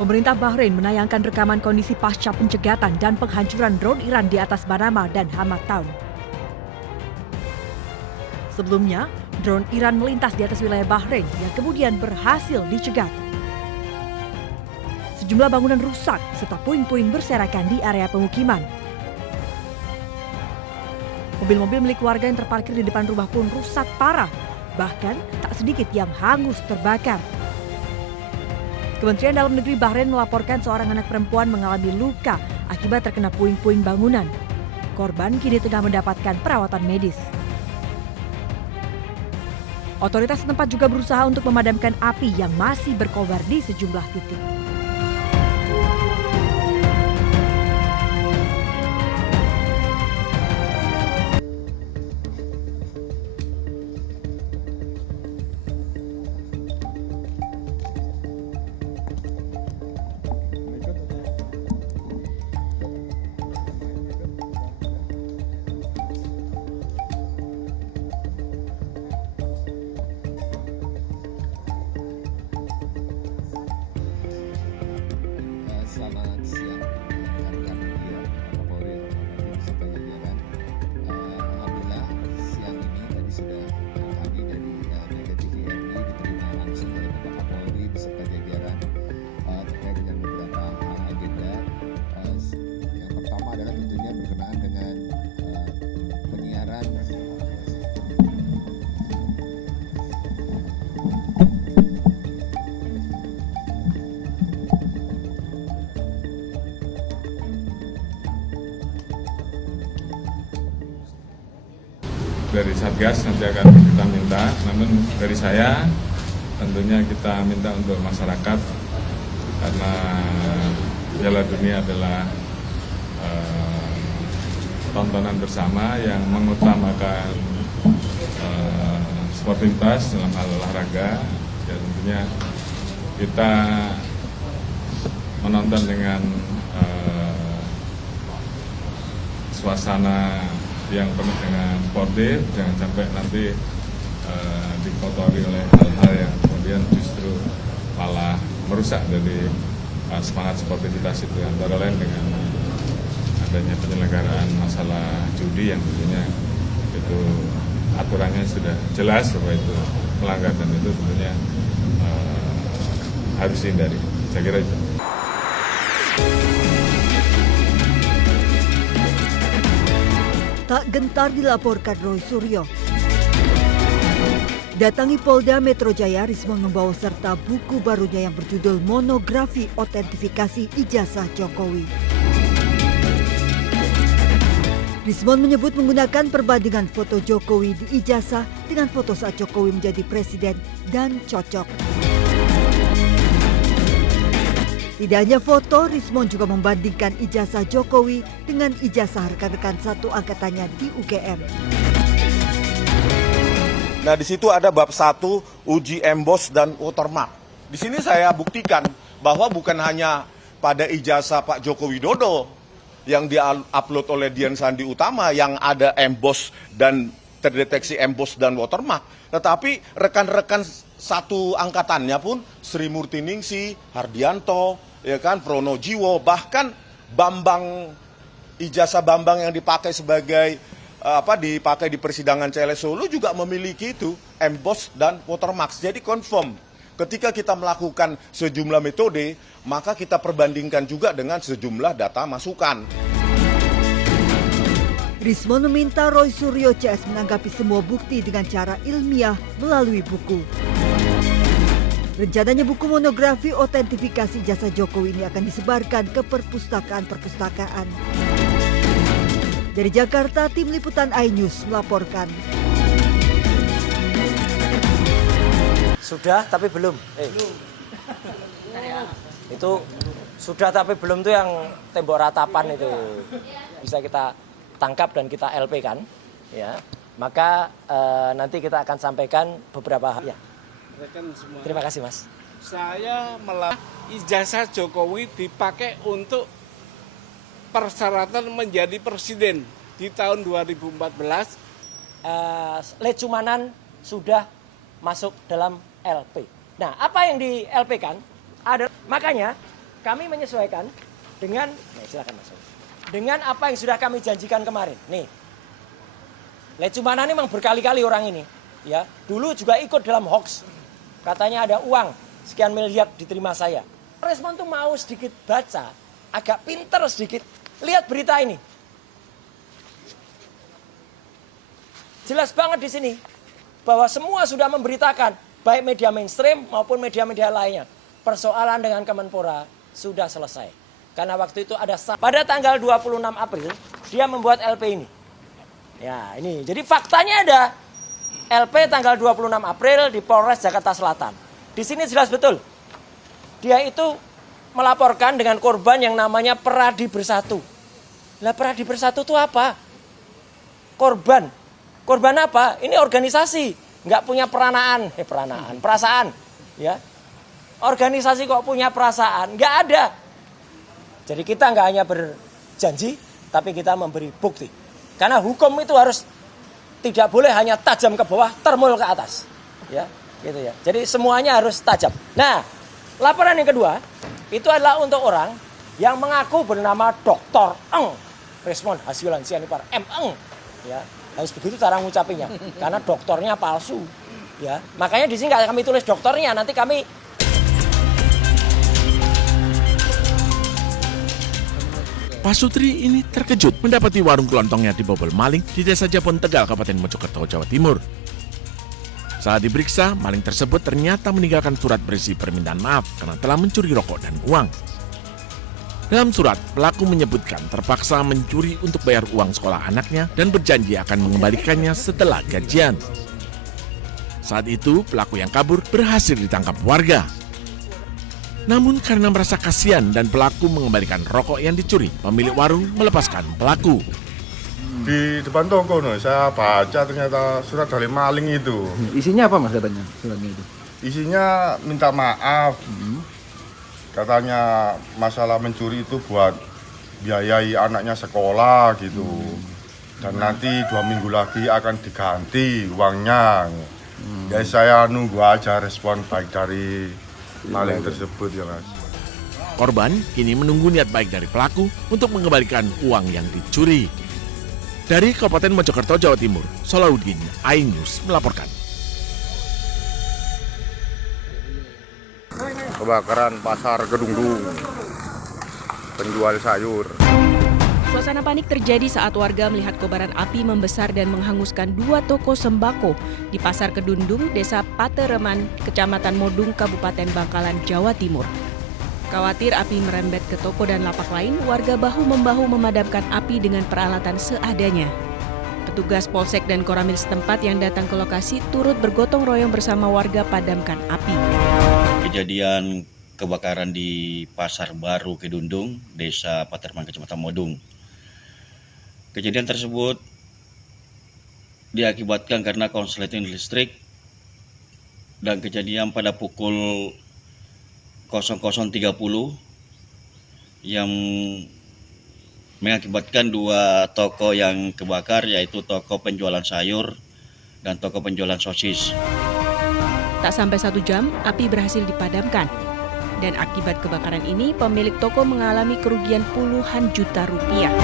Pemerintah Bahrain menayangkan rekaman kondisi pasca pencegatan dan penghancuran drone Iran di atas Manama dan Hamad Town. Sebelumnya, drone Iran melintas di atas wilayah Bahrain yang kemudian berhasil dicegat. Sejumlah bangunan rusak serta puing-puing berserakan di area pemukiman. Mobil-mobil milik warga yang terparkir di depan rumah pun rusak parah, bahkan tak sedikit yang hangus terbakar. Kementerian Dalam Negeri Bahrain melaporkan seorang anak perempuan mengalami luka akibat terkena puing-puing bangunan. Korban kini tengah mendapatkan perawatan medis. Otoritas setempat juga berusaha untuk memadamkan api yang masih berkobar di sejumlah titik. Selamat siang rekan-rekan media, Kapolri, beserta jajaran. Alhamdulillah siang ini tadi sudah kami dari Mega TVRI diterima langsung oleh Bapak Kapolri beserta jajaran terkait dengan beberapa agenda. Yang pertama adalah tentunya berkenaan dengan penyiaran dari Satgas nanti akan kita minta, namun dari saya tentunya kita minta untuk masyarakat karena Piala Dunia adalah tontonan bersama yang mengutamakan sportivitas dalam hal olahraga, ya tentunya kita menonton dengan suasana yang penuh dengan sportif, jangan sampai nanti dikotori oleh hal-hal yang kemudian justru malah merusak dari semangat sportivitas itu, antara lain dengan adanya penyelenggaraan masalah judi yang tentunya itu aturannya sudah jelas bahwa itu melanggar dan itu tentunya harus dihindari. Saya kira itu. Tak gentar dilaporkan Roy Suryo. Datangi Polda Metro Jaya, Rismon membawa serta buku barunya yang berjudul Monografi Otentifikasi Ijazah Jokowi. Rismon menyebut menggunakan perbandingan foto Jokowi di ijazah dengan foto saat Jokowi menjadi presiden dan cocok. Tidak hanya foto, Rismon juga membandingkan ijazah Jokowi dengan ijazah rekan-rekan satu angkatannya di UGM. Nah, di situ ada bab 1 uji emboss dan watermark. Di sini saya buktikan bahwa bukan hanya pada ijazah Pak Joko Widodo yang di-upload oleh Dian Sandi Utama yang ada emboss dan terdeteksi emboss dan watermark, tetapi rekan-rekan satu angkatannya pun Sri Murtiningsi, Hardianto, ya kan, Pronojiwo, bahkan Bambang, ijazah Bambang yang dipakai sebagai dipakai di persidangan CLS Solo juga memiliki itu emboss dan watermark. Jadi confirm. Ketika kita melakukan sejumlah metode, maka kita perbandingkan juga dengan sejumlah data masukan. Rismon meminta Roy Suryo CS menanggapi semua bukti dengan cara ilmiah melalui buku. Rencananya buku monografi otentifikasi jasa Jokowi ini akan disebarkan ke perpustakaan-perpustakaan. Dari Jakarta, tim liputan iNews melaporkan. Sudah tapi belum. Itu sudah tapi belum tuh yang tembok ratapan itu bisa kita tangkap dan kita LP kan, ya. Maka nanti kita akan sampaikan beberapa hal. Ya. Terima kasih, Mas. Saya ijazah Jokowi dipakai untuk persyaratan menjadi presiden di tahun 2014. Lecumanan sudah masuk dalam LP. Nah, apa yang di LP kan? Makanya kami menyesuaikan dengan, silakan Mas. Dengan apa yang sudah kami janjikan kemarin. Nih, Lecumana ini memang berkali-kali orang ini. Ya, dulu juga ikut dalam hoax. Katanya ada uang sekian miliar diterima saya. Respon tuh mau sedikit baca, agak pinter sedikit. Lihat berita ini. Jelas banget di sini bahwa semua sudah memberitakan, baik media mainstream maupun media-media lainnya. Persoalan dengan Kemenpora sudah selesai. Karena waktu itu ada pada tanggal 26 April dia membuat LP ini. Ya, ini. Jadi faktanya ada LP tanggal 26 April di Polres Jakarta Selatan. Di sini jelas betul. Dia itu melaporkan dengan korban yang namanya Peradi Bersatu. Lah Peradi Bersatu itu apa? Korban. Korban apa? Ini organisasi, nggak punya perasaan, ya. Organisasi kok punya perasaan? Nggak ada. Jadi kita nggak hanya berjanji, tapi kita memberi bukti. Karena hukum itu harus tidak boleh hanya tajam ke bawah, termul ke atas, ya, gitu ya. Jadi semuanya harus tajam. Nah, laporan yang kedua itu adalah untuk orang yang mengaku bernama Dr. Eng, Resmond Hasilan Sianipar M. Eng, ya. Harus begitu cara ngucapinnya, karena doktornya palsu, ya. Makanya di sini nggak kami tulis dokternya, nanti kami. Pak Sutri ini terkejut mendapati warung kelontongnya dibobol maling di Desa Japon Tegal, Kabupaten Mojokerto, Jawa Timur. Saat diperiksa, maling tersebut ternyata meninggalkan surat berisi permintaan maaf karena telah mencuri rokok dan uang. Dalam surat, pelaku menyebutkan terpaksa mencuri untuk bayar uang sekolah anaknya dan berjanji akan mengembalikannya setelah gajian. Saat itu, pelaku yang kabur berhasil ditangkap warga. Namun karena merasa kasihan dan pelaku mengembalikan rokok yang dicuri, pemilik warung melepaskan pelaku. Di depan toko, saya baca ternyata surat dari maling itu. Isinya apa Mas katanya suratnya itu? Isinya minta maaf. Katanya masalah mencuri itu buat biayai anaknya sekolah gitu. Dan nanti 2 minggu lagi akan diganti uangnya. Ya saya nunggu aja respon baik dari maling tersebut ya Mas. Korban kini menunggu niat baik dari pelaku untuk mengembalikan uang yang dicuri. Dari Kabupaten Mojokerto, Jawa Timur, Solahuddin, iNews melaporkan. Kebakaran pasar Kedungdung, penjual sayur. Suasana panik terjadi saat warga melihat kobaran api membesar dan menghanguskan 2 toko sembako di Pasar Kedundung, Desa Patereman, Kecamatan Modung, Kabupaten Bangkalan, Jawa Timur. Khawatir api merembet ke toko dan lapak lain, warga bahu-membahu memadamkan api dengan peralatan seadanya. Petugas Polsek dan Koramil setempat yang datang ke lokasi turut bergotong royong bersama warga padamkan api. Kejadian kebakaran di Pasar Baru Kedundung, Desa Patereman, Kecamatan Modung. Kejadian tersebut diakibatkan karena korsleting listrik dan kejadian pada pukul 00.30 yang mengakibatkan 2 toko yang kebakar, yaitu toko penjualan sayur dan toko penjualan sosis. Tak sampai 1 jam, api berhasil dipadamkan. Dan akibat kebakaran ini, pemilik toko mengalami kerugian puluhan juta rupiah.